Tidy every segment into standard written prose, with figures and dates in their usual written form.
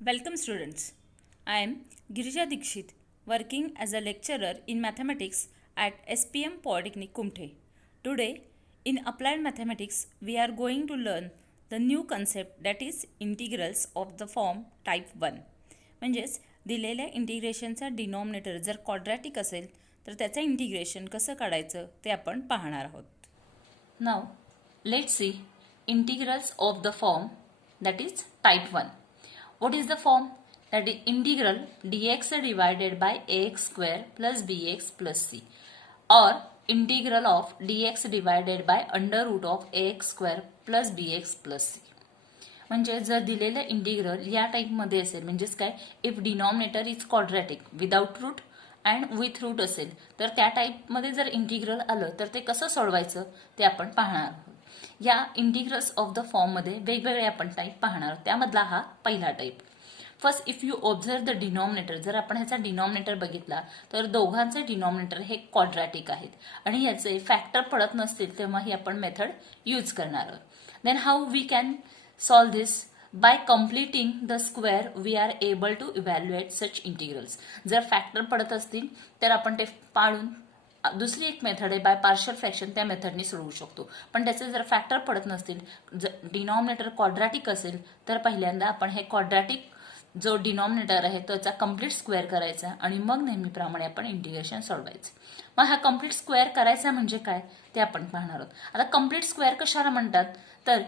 Welcome students. I am Girija Dikshit, working as a lecturer in mathematics at SPM Polytechnic Kumte. Today in applied mathematics we are going to learn the new concept that is integrals of the form type 1. म्हणजेच दिलेल्या इंटिग्रेशनचा denominator जर quadratic असेल तर त्याचं integration कसं काढायचं ते आपण पाहणार आहोत. Now, let's see integrals of the form that is type 1. What is the form? That is integral dx divided by ax square plus bx plus c, or integral of dx divided by under root of ax square plus bx plus c. म्हणजे जर दिलेलं integral या टाईपमध्ये असेल म्हणजेच काय, if denominator is quadratic without root and with root असेल तर त्या टाईपमध्ये जर इंटिग्रल आलं तर ते कसं सोडवायचं ते आपण पाहणार आहोत. या इंटिग्रल्स ऑफ द फॉर्ममध्ये वेगवेगळे आपण टाईप पाहणार आहोत. त्यामधला हा पहिला type. First if you observe the denominator, जर आपण ह्याचा डिनॉमिनेटर बघितला तर दोघांचे डिनॉमिनेटर हे क्वाड्रॅटिक आहेत आणि याचे फॅक्टर पडत नसतील तेव्हा ही आपण मेथड यूज करणार आहोत. Then how we can solve this? By completing the square we are able to evaluate such integrals. जर फॅक्टर पडत असतील तर आपण ते पाळून दुसरी एक मेथड आहे बाय पार्शियल फ्रॅक्शन, त्या मेथडने सोडवू शकतो. पण त्याचे जर फॅक्टर पडत नसतील, डिनॉमिनेटर क्वाड्रॅटिक असेल तर पहिल्यांदा आपण हे क्वाड्रॅटिक जो डिनॉमिनेटर आहे त्याचा कम्प्लीट स्क्वेअर करायचा आणि मग नेहमीप्रमाणे आपण इंटिग्रेशन सोडवायचं. मग हा कम्प्लीट स्क्वेअर करायचा म्हणजे काय ते आपण पाहणार आहोत. आता कम्प्लीट स्क्वेअर कशाला म्हणतात तर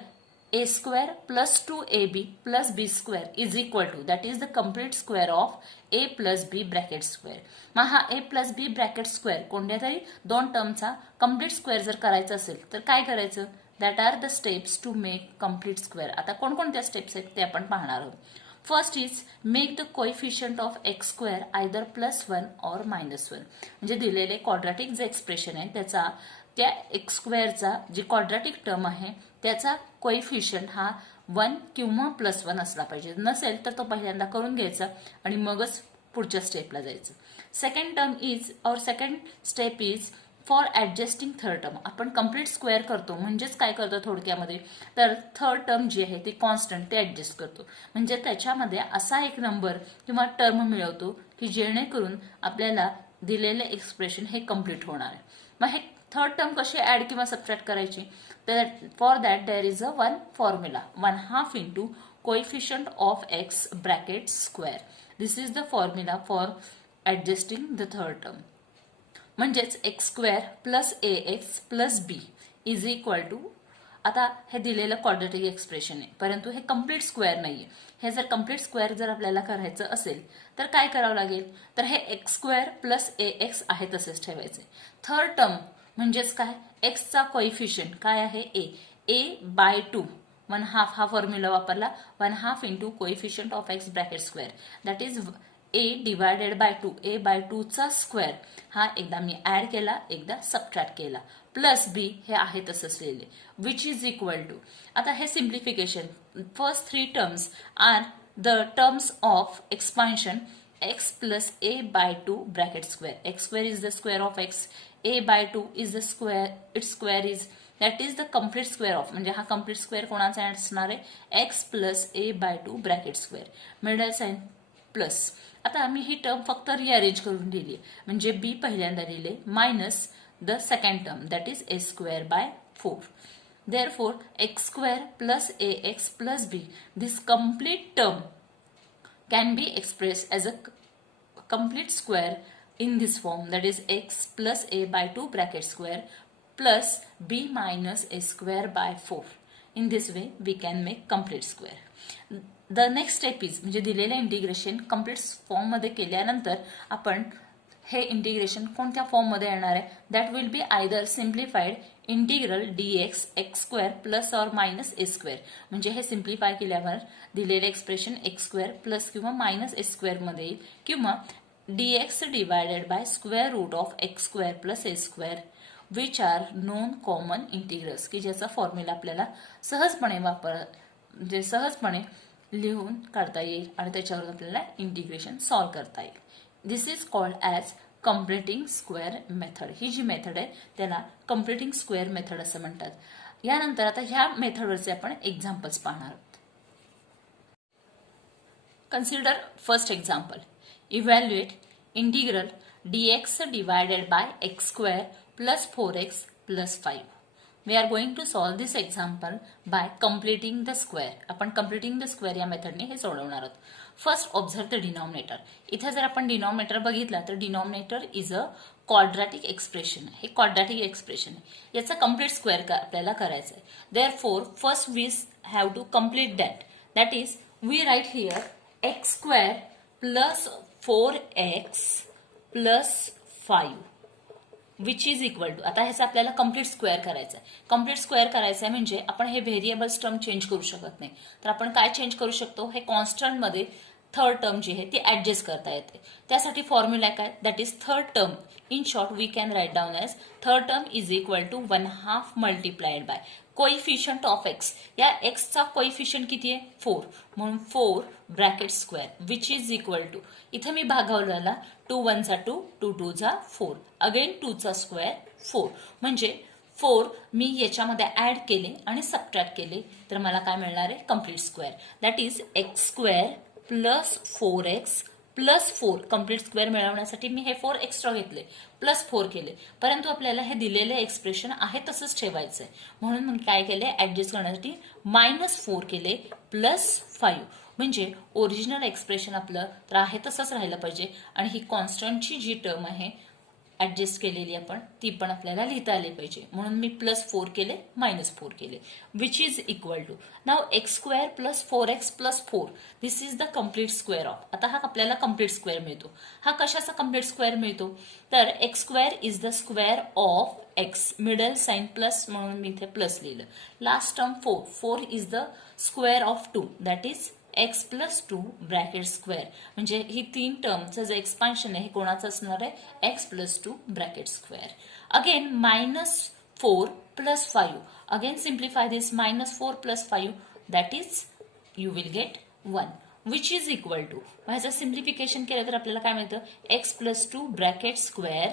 a square plus 2ab plus b square is equal to, that is the complete square of a plus b bracket square. मग हा a plus b bracket square कोणत्या तरी दोन टर्मचा कम्प्लीट स्क्वेअर जर करायचा असेल तर काय करायचं, that are the steps to make complete square. आता कोणकोणत्या स्टेप्स आहेत ते आपण पाहणार आहोत. First is make the coefficient of x square either +1 और -1. म्हणजे दिलेले क्वाड्रॅटिक जे एक्सप्रेशन आहे त्याचा त्या एक्स स्क्वेअरचा जी क्वाड्रॅटिक टर्म आहे त्याचा कोएफिशियंट हा 1 किंवा +1 असला पाहिजे. नसेल तर तो पहिल्यांदा करून घ्यायचा आणि मगच पुढच्या स्टेपला जायचं. सेकंड टर्म इज और second step is for ॲडजस्टिंग third term. आपण कम्प्लीट स्क्वेअर करतो म्हणजेच काय करतो थोडक्यामध्ये, तर थर्ड टर्म जी आहे ती कॉन्स्टंट ते ॲडजस्ट करतो. म्हणजे त्याच्यामध्ये असा एक नंबर किंवा टर्म मिळवतो की जेणेकरून आपल्याला दिलेले एक्सप्रेशन हे कम्प्लीट होणार आहे. मग हे थर्ड टर्म कशी ॲड किंवा सबट्रॅक्ट करायची, तर for that there is a one formula, 1/2 into coefficient of x bracket square. This is the formula for adjusting the third term. म्हणजेच x square plus a x plus b is equal to, आता हे दिलेलं quadratic expression आहे परंतु हे complete square नाही आहे. हे जर कम्प्लीट स्क्वेअर जर आपल्याला करायचं असेल तर काय करावं लागेल, तर हे x square plus a x आहे तसेच ठेवायचे. थर्ड टर्म म्हणजेच काय, एक्सचा कोएफिशियंट काय आहे a/2, 1/2 हा फॉर्म्युला वापरला, 1/2 into coefficient of x bracket square that is a divided by 2, a/2चा स्क्वेअर हा एकदा मी ऍड केला एकदा सबट्रॅक्ट केला, प्लस बी हे आहे तसंच लिहिले, विच इज इक्वल टू. आता हे simplification, first 3 terms are the terms of expansion x plus a/2 bracket square. X square is the square of x, a/2 is the square, its square is, that is the complete square of, म्हणजे हा complete square कोणाचा असणार आहे, x plus a/2 bracket square, middle sign plus. आता आम्ही ही term फक्त rearrange करून लिहिली, म्हणजे b पहिल्यांदा लिहिले minus the second term that is a²/4. Therefore x square plus ax plus b, this complete term can be expressed as a complete square in this form, that is x plus a/2 bracket square plus b minus a²/4. In this way we can make complete square. The next step is, म्हणजे दिलेलं integration complete form मध्ये केल्यानंतर आपण हे integration कोणत्या form मध्ये येणार आहे, that will be either simplified integral dx x square plus और मायनस ए स्क्वेअर. म्हणजे हे सिम्प्लिफाय केल्यावर दिलेले एक्सप्रेशन एक्स स्क्वेअर प्लस किंवा मायनस ए स्क्वेअर मध्ये येईल, किंवा dx divided by square root of x square plus A square, which are known common integrals, की ज्याचा फॉर्म्युला आपल्याला सहजपणे लिहून काढता येईल आणि त्याच्यावर आपल्याला इंटिग्रेशन सॉल्व्ह करता येईल. This is called as completing square method. ही जी मेथड आहे त्याला कम्प्लिटिंग स्क्वेअर मेथड असं म्हणतात. यानंतर आता ह्या मेथडवरचे आपण एक्झाम्पल्स पाहणार आहोत. Consider first example. Evaluate integral dx divided by x square plus 4x plus 5. We are going to solve this example by completing the square. आपण completing the square या मेथडने हे सोडवणार आहोत. First observe the denominator. इथे जर आपण denominator बघितला तर denominator is a quadratic expression. हे क्वाड्रॅटिक एक्सप्रेशन आहे. याचा कम्प्लीट स्क्वेअर आपल्याला करायचा आहे. Therefore first we have to complete that. That is we write here x square plus 4x plus 5 which is equal to. आता ह्याचा आपल्याला कम्प्लीट स्क्वेअर करायचं आहे. कम्प्लीट स्क्वेअर करायचं आहे म्हणजे आपण हे व्हेरिएबल्स टर्म चेंज करू शकत नाही. तर आपण काय चेंज करू शकतो, हे कॉन्स्टंटमध्ये थर्ड टर्म जी आहे ती ऍडजस्ट करता येते. त्यासाठी फॉर्म्युला काय, that is third term. In short we can write down as third term is equal to 1/2 multiplied by coefficient of x. या एक्सचा कोइफिशियंट किती आहे, 4. म्हणून 4 bracket square which is equal to, इथे मी भागवलेला 2 1 चा 2, 2 2 चा 4, अगेन 2 चा स्क्वेअर 4. म्हणजे 4 मी याच्यामध्ये ऍड केले आणि सबट्रॅक्ट केले तर मला काय मिळणार आहे, complete square. That is x square plus 4x plus 4. Complete square मिळवण्यासाठी मी हे 4 एक्स्ट्रा घेतले, प्लस 4 केले. परंतु आपल्याला हे दिलेले एक्सप्रेशन आहे तसंच ठेवायचं आहे. म्हणून मग काय केले, ऍडजस्ट करण्यासाठी -4 केले प्लस 5. म्हणजे ओरिजिनल एक्सप्रेशन आपलं तर आहे तसंच राहिलं पाहिजे आणि ही कॉन्स्टंटची जी टर्म आहे ऍडजस्ट केलेली आपण ती पण आपल्याला लिहिता आली पाहिजे. म्हणून मी +4 केले -4 केले which is equal to now x square plus 4x plus 4. This is the complete square of. आता हा आपल्याला कम्प्लीट स्क्वेअर मिळतो. हा कशाचा कम्प्लीट स्क्वेअर मिळतो, तर x square is the square of x, middle sign plus म्हणून मी इथे प्लस लिहिलं. Last term 4 is the square of 2, that is x plus 2 bracket square. म्हणजे ही 3 टर्मचं जे एक्सपान्शन आहे हे कोणाचं असणार आहे, x plus 2 bracket square. Again -4 plus 5. Again simplify this, -4 plus 5 that is you will get 1 which is equal to. ह्याचं simplification केलं तर आपल्याला काय मिळतं, x plus 2 bracket square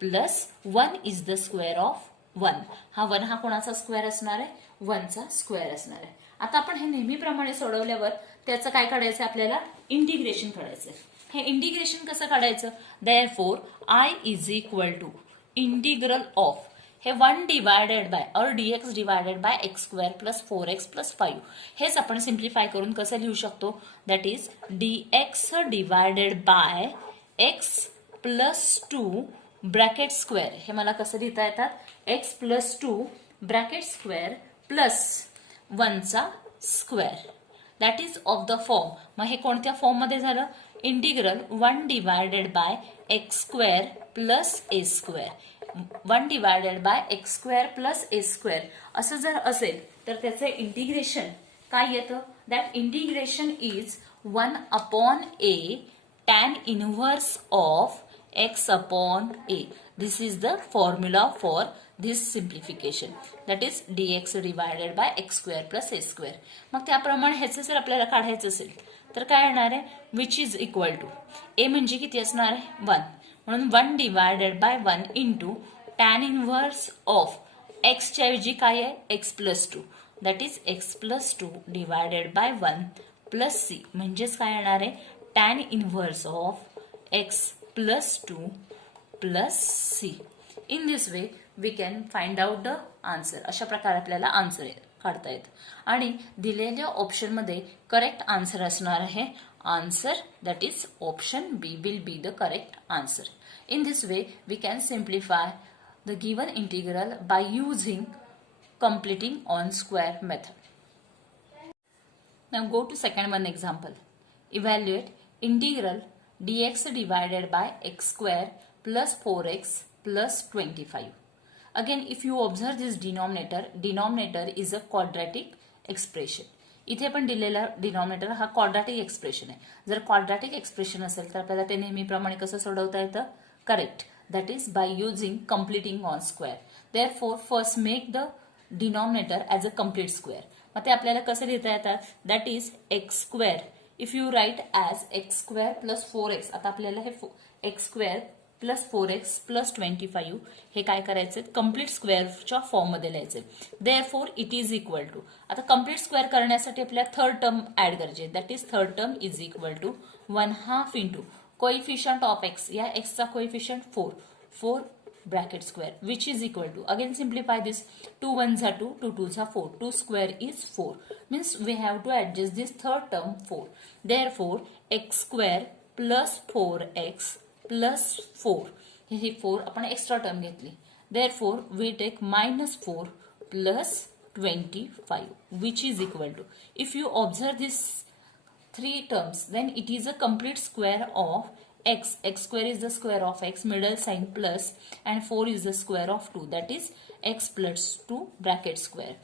plus 1 is the square of 1. हा 1 हा कोणाचा स्क्वेअर असणार आहे, 1 चा स्क्वेअर असणार आहे. आता आपण हे नेहमीप्रमाणे सोडवल्यावर त्याचं काय काढायचं, आपल्याला इंटिग्रेशन काढायचं. हे इंटिग्रेशन कसं काढायचं, therefore I is equal to integral of हे 1 डिवायडेड बाय और dx divided by x square plus 4x plus 5. हेच आपण सिम्प्लिफाय करून कसं लिहू शकतो, that is dx divided by x plus 2 bracket square. हे मला कसं लिहिता येतात, x plus 2 bracket square plus 1 चा square. That is of the form. मग हे कोणत्या फॉर्म मध्ये झालं, integral 1 divided by x square plus A square. 1 divided by x square plus A square असं जर असेल तर त्याचं इंटिग्रेशन काय येतं, that integration is 1 upon a tan inverse of x upon a. This is the formula for this simplification, that is dx divided by x square plus a square. मग त्याप्रमाणे ह्याचं जर आपल्याला काढायचं असेल तर काय येणार आहे, which is equal to a म्हणजे किती असणार आहे, 1. म्हणून 1 divided by 1 into tan inverse of x च्या ऐवजी काय आहे, x plus 2, that is x plus 2 divided by 1 plus c. म्हणजेच काय येणार आहे, tan inverse of x plus 2 plus c. In this way we can find out the answer. अशा प्रकारे आपल्याला आन्सर काढता येतं. आणि दिलेल्या ऑप्शनमध्ये करेक्ट आन्सर असणार आहे answer, that is option B will be the correct answer. In this way we can simplify the given integral by using completing on square method. Now go to second one example. Evaluate integral dx divided by x square plus 4x plus 25. Again, if you observe this denominator is a quadratic expression. इथे पण दिलेला denominator हा quadratic expression आहे. जर quadratic expression असेल तर आपल्याला ते नेहमीप्रमाणे कसं सोडवता येतं, correct, that is by using completing on square. Therefore first make the denominator as a complete square. मग ते आपल्याला कसं लिहिता येतात, that is x square. If you write as x square plus 4x, आता आपल्याला हे x square plus 4x plus 25 हे काय करायचे कम्प्लीट स्क्वेअरच्या फॉर्ममध्ये लिहायचे. Therefore it is equal to, आता कम्प्लीट स्क्वेअर करण्यासाठी आपल्याला थर्ड टर्म ऍड करायचे. That is third term is equal to 1/2 into coefficient of x, या एक्सचा coefficient 4 bracket square which is equal to, again simplify this, 2 1s are 2, 2 2s are 4, 2 square is 4, means we have to adjust this third term 4. Therefore x square plus 4x plus 4, हे 4 आपण extra term घेतली. Therefore we take minus 4 plus 25 which is equal to, if you observe this three terms then it is a complete square of x. X square is the square of x, middle sign plus, and 4 is the square of 2, that is x plus 2 bracket square.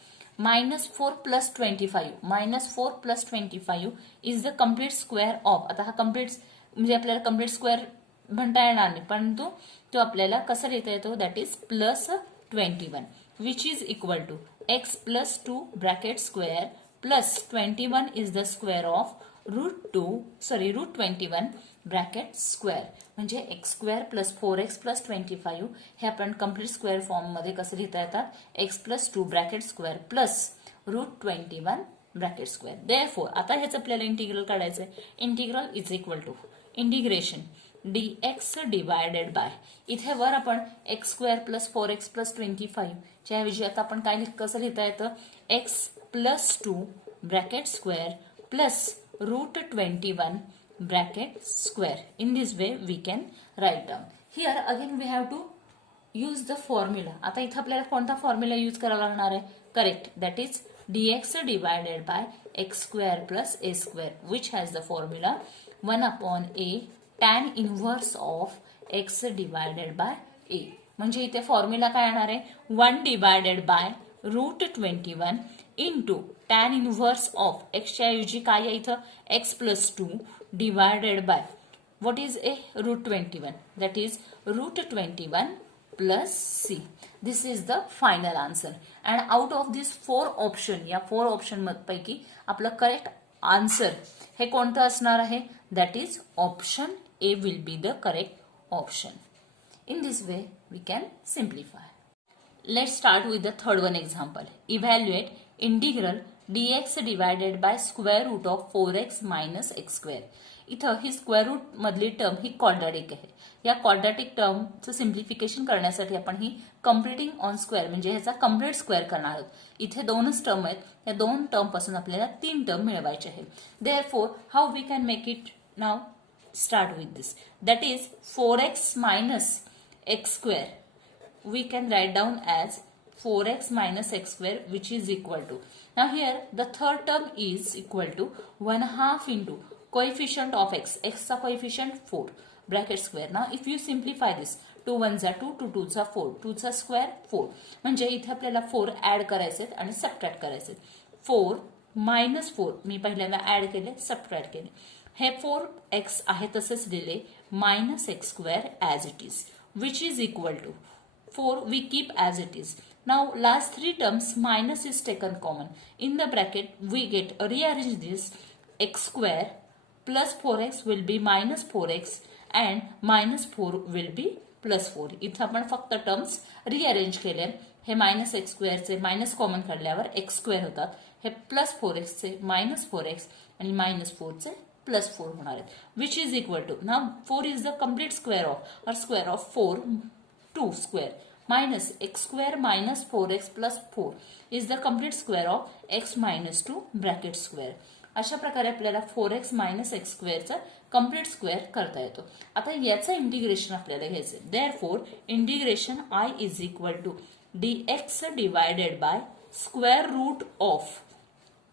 Minus 4 plus 25, minus 4 plus 25 is the complete square of, आता हा complete म्हणजे आपल्याला complete square म्हणता येणार नाही, परंतु तो आपल्याला कसा लिहिता येतो, that is plus 21 which is equal to x plus 2 bracket square plus 21 is the square of root 21 bracket square. म्हणजे x square plus 4x plus 25 हे आपण कम्प्लीट स्क्वेअर फॉर्म मध्ये कसं लिहिता येतात, x plus 2 bracket square plus root 21 bracket square. Therefore आता ह्याचं आपल्याला इंटिग्रल काढायचंय. Integral is equal to integration dx divided by, इथे वर आपण x square plus 4x plus 25 च्या ऐवजी आता आपण काय कसं लिहिता येतं, x plus 2 bracket square plus root 21 bracket square. In this way we can write down. Here again we have to use the formula. आता इथे आपल्याला कोणता फॉर्म्युला यूज करावा लागणार आहे, correct, that is dx divided by x square plus A square which has the formula 1/a tan inverse of x divided by a. म्हणजे इथे formula काय येणार आहे, 1 divided by root 21 into tan inverse of एक्सच्या ऐवजी काय आहे इथं x plus 2 divided by what is a root 21, that is root 21 plus c. This is the final answer, and out of this 4 option, या 4 option पैकी आपलं correct answer हे कोणतं असणार आहे, that is option A will be the correct option. In this way we can simplify. Let's start with the third one example. Evaluate integral dx divided by square root of 4x minus x square. इथं ही square route मधली term ही quadratic आहे. या quadratic टर्मचं simplification करण्यासाठी आपण ही completing on square म्हणजे ह्याचा complete square करणार आहोत. इथे 2च टर्म आहेत, या 2 टर्म पासून आपल्याला 3 टर्म मिळवायचे आहेत. Therefore how we can make it now, start with this, that is 4x minus x square. We can write down as 4x minus x square which is equal to, now here the third term is equal to 1/2 into coefficient of x, x चा coefficient 4 bracket square. Now if you simplify this, 2 1s are 2, 2 2s are 4, 2 चा square 4, म्हणजे इथे आपल्याला 4 add करायचे आणि subtract करायचे. 4 minus 4 मी पहिल्यांदा add केले, सबट्रॅक्ट केले, हे 4x आहे तसेच दिले, minus x square as it is which is equal to 4 we keep as it is. Now last 3 terms minus is taken common. In the bracket we get rearrange this, x square plus 4x will be minus 4x and minus 4 will be plus 4. इथं आपण फक्त terms rearrange केले. हे minus x स्क्वेअरचे minus common काढल्यावर x square होतात, हे plus 4xचे minus 4x आणि minus 4चे plus 4 होणार आहेत, which is equal to, now 4 is the complete square of और square of 4 2 square minus x square minus 4x plus 4 is the complete square of x minus 2 bracket square. अशा प्रकारे आपल्याला 4x minus x square चा complete square करता येतो. आता याचं integration आपल्याला घ्यायचं. Therefore integration I is equal to dx divided by square root of,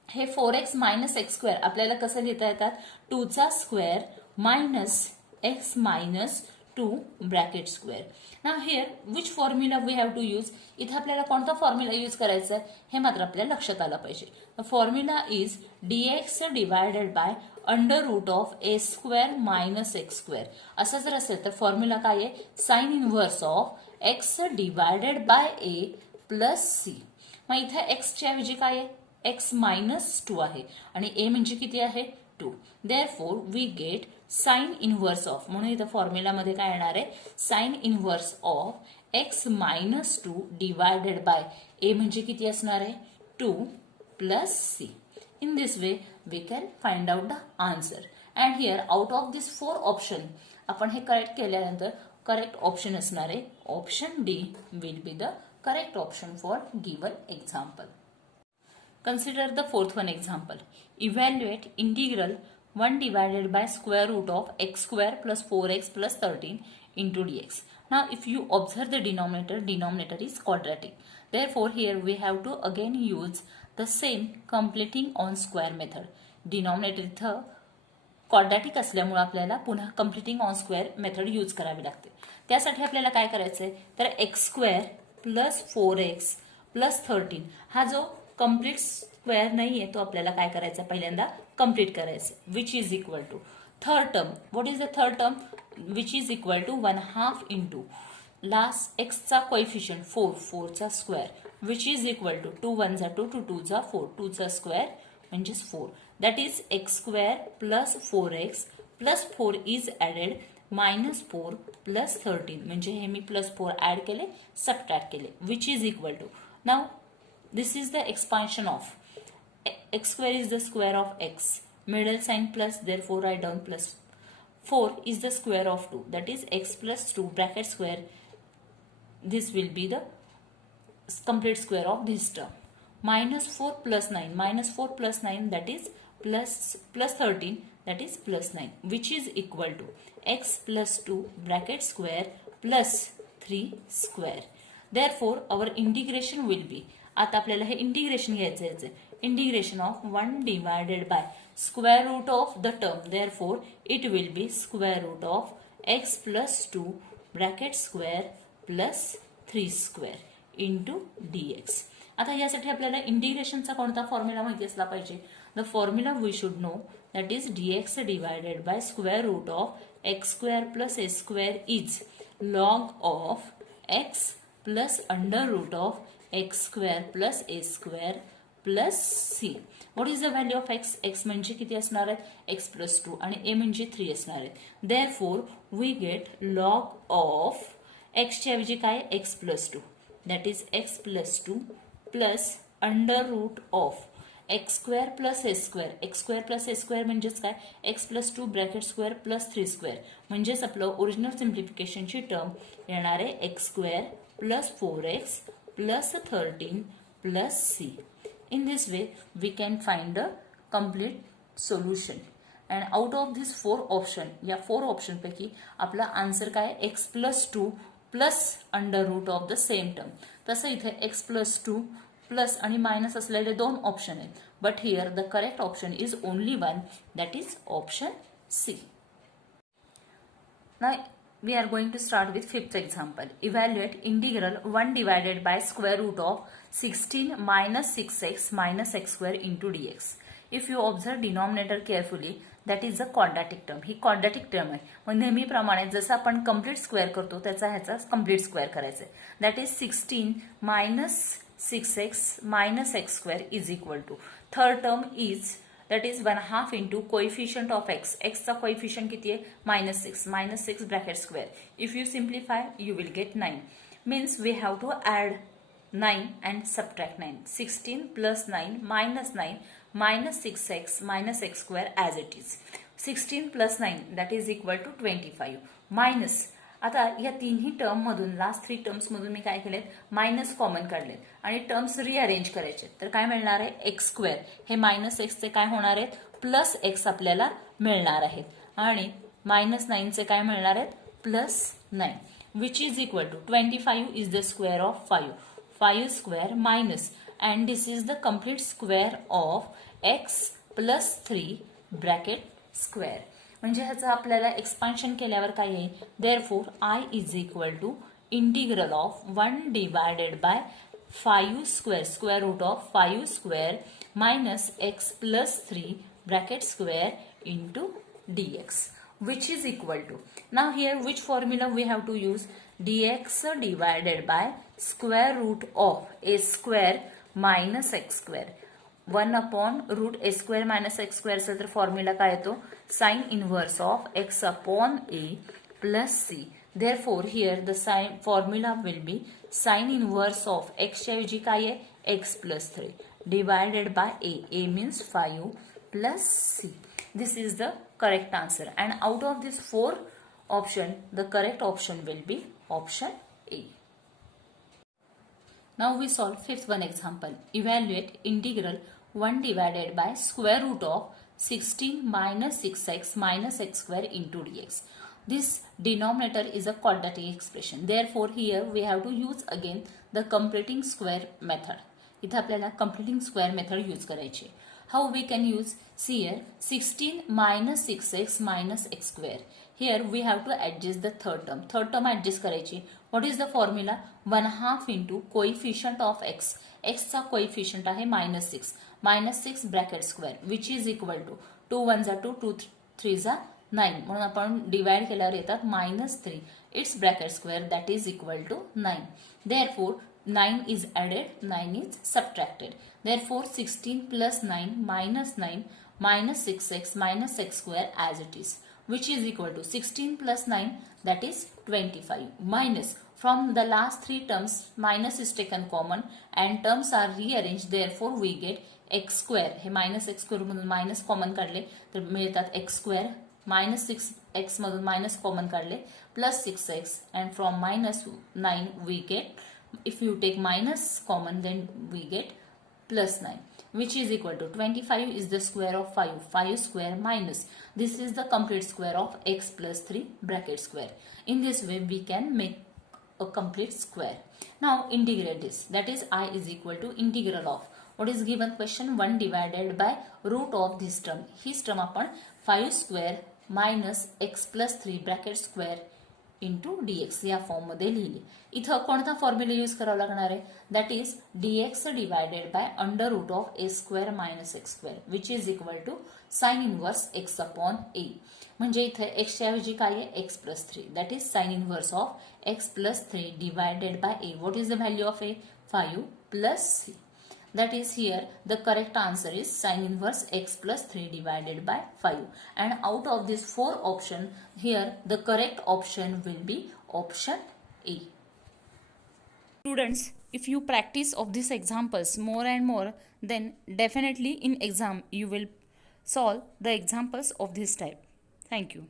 हे 4x मायनस एक्स स्क्वेअर आपल्याला कसं लिहिता येतात, 2 चा square minus x minus 2 bracket square. Now here which formula we have to use, इथे आपल्याला कोणता फॉर्म्युला यूज करायचा आहे हे मात्र आपल्याला लक्षात आलं पाहिजे. Formula is dx divided by under root of a square minus x square. असं जर असेल तर फॉर्म्युला काय आहे, sine inverse of x divided by a plus c. मग इथे एक्सच्या ऐवजी काय आहे, एक्स मायनस 2 आहे आणि ए म्हणजे किती आहे 2. Therefore we get sine inverse of, म्हणून इथं फॉर्म्युलामध्ये काय येणार आहे, sine inverse of x minus 2 divided by a म्हणजे किती असणार आहे, 2 plus c. In this way, we can find out the answer. And here, out of this 4 option, आपण हे करेक्ट केल्यानंतर करेक्ट ऑप्शन असणार आहे, option D will be the correct option for given example. Consider the fourth one example. Evaluate integral 1 divided by square root of x square plus 4x plus 13 into dx. Now, if you observe the denominator is quadratic. Therefore, here we have to again use the same completing on square method. Denominator इथं quadratic असल्यामुळे आपल्याला पुन्हा completing on square method use करावी लागते. त्यासाठी आपल्याला काय करायचं आहे, तर x square plus 4x plus 13 हा जो कम्प्लीट स्क्वेअर नाही आहे तो आपल्याला काय करायचा, पहिल्यांदा कम्प्लीट करायचं, which is equal to third term. What is the third term, which is equal to 1/2 into last एक्सचा कोएफिशियंट 4 चा square, which is equal to 2 1 जा 2 2 2 जा 4 2 चा स्क्वेअर म्हणजेच 4. That is x square plus 4x plus 4 is added minus 4 plus 13 म्हणजे हे मी plus 4 add केले, सबट्रॅक्ट केले, which is equal to. Now this is the expansion of x square is the square of x, middle sign plus, therefore write down plus 4 is the square of 2, that is x plus 2 bracket square. This will be the complete square of this term. Minus 4 plus 9, minus 4 plus 9 that is plus 13 that is plus 9, which is equal to x plus 2 bracket square plus 3 square. Therefore our integration will be, आता आपल्याला हे integration घ्यायचं आहे, integration of 1 divided by square root of the term, therefore it will be square root of x plus 2 bracket square plus 3 square into dx. आता यासाठी आपल्याला इंटिग्रेशनचा कोणता formula माहिती असला पाहिजे, the formula we should know that is dx divided by square root of x square plus A square is log of x plus under root of x square plus A square plus c. What is the value of x, x म्हणजे किती असणार आहे, x plus 2 आणि ए म्हणजे 3 असणार आहे. Therefore we get log of एक्सच्या ऐवजी काय, x plus 2, that is x plus 2 plus under root of x square plus A square, x square plus A square म्हणजेच काय, x plus 2 bracket square plus 3 square म्हणजेच आपलं original सिम्प्लिफिकेशनची term येणार आहे x square plus 4x plus 13 plus c. In this way we can find the complete solution, and out of these 4 option, या 4 option पैकी आपला आन्सर काय, x plus 2 plus under root of the same term. तसं इथे x plus 2 plus आणि minus असलेले 2 option आहेत, but here the correct option is only one, that is option C. Now we are going to start with fifth example. Evaluate integral 1 divided by square root of 16 minus 6x minus x square into dx. If you observe denominator carefully, that is a quadratic term. He quadratic term आहे. मग नेहमीप्रमाणे जसं आपण complete square करतो त्याचा ह्याचा complete square करायचा आहे. That is 16 minus 6x minus x square is equal to, third term is that is 1/2 into coefficient of x. x चा coefficient किती आहे, minus 6 bracket square. If you simplify, you will get 9. Means we have to add 9 and subtract 9. 16 plus 9 minus 9 minus 6x minus x square as it is. 16 plus 9 that is equal to 25 minus, आता या तिन्ही term मधून last 3 terms मधून मी काय केलेत, minus common काढलेत आणि terms rearrange करायचे. तर काय मिळणार आहे, एक्स स्क्वेअर हे मायनस एक्सचे काय होणार आहेत, प्लस एक्स आपल्याला मिळणार आहेत आणि मायनस 9चे काय मिळणार आहेत, plus 9, which is equal to 25 is the square of 5 square minus, and this is the complete square of x plus 3 bracket square. म्हणजे ह्याचं आपल्याला एक्सपान्शन केल्यावर काय येईल, therefore I is equal to integral of 1 divided by 5 square, square root of 5 square minus x plus 3 bracket square into dx, which is equal to, now here which formula we have to use, dx divided by square root of a square minus x square. 1/√a² - x² असेल तर formula काय येतो sine inverse of x/a plus c. Therefore here the sine formula will be sine inverse of x ऐवजी काय आहे x+3 divided by a means 5 plus c. This is the correct answer, and out of these 4 option the correct option will be option A. Now we solve fifth one example. Evaluate integral 1 divided by square root of 16 minus 6x minus x square into dx. This denominator is a quadratic expression. Therefore here we have to use again the completing square method. इथे आपल्याला completing square method use करायची. How we can use? See here 16 minus 6x minus x square. Here we have to adjust the third term. Third term adjust करायची. What is the formula? 1/2 into coefficient of x. x चा coefficient आहे -6. -6 bracket square which is equal to 2 1 2 2 3 9. म्हणून आपण divide केल्यावर येतात -3. Its bracket square that is equal to 9. Therefore 9 is added, 9 is subtracted. Therefore 16 plus 9 minus 9 minus 6x minus x square as it is, which is equal to 16 plus 9 that is 25 minus from the last three terms minus is taken common and terms are rearranged. Therefore we get x square. हे minus x square मधून minus common काढले तर मिळतात x square minus 6x मधून minus common काढले plus 6x and from minus 9 we get, if you take minus common then we get plus 9 which is equal to 25 is the square of 5. 5 square minus this is the complete square of x plus 3 bracket square. In this way we can make a complete square. Now integrate this, that is I is equal to integral of what is given question 1 divided by root of this term. His term आपण 5 square minus x plus 3 bracket square into dx या form मध्ये लिहिली. इथं कोणता formula use करावा लागणार आहे that is dx divided by √a² minus x² which is equal to sine inverse x/a. म्हणजे इथे x च्या ऐवजी काय आहे x+3 that is sine inverse of x+3 divided by a. What is the value of a 5 plus c. That is here the correct answer is sin inverse x+3 divided by 5, and out of these 4 option here the correct option will be option A. Students, if you practice of these examples more and more, then definitely in exam you will solve the examples of this type. Thank you.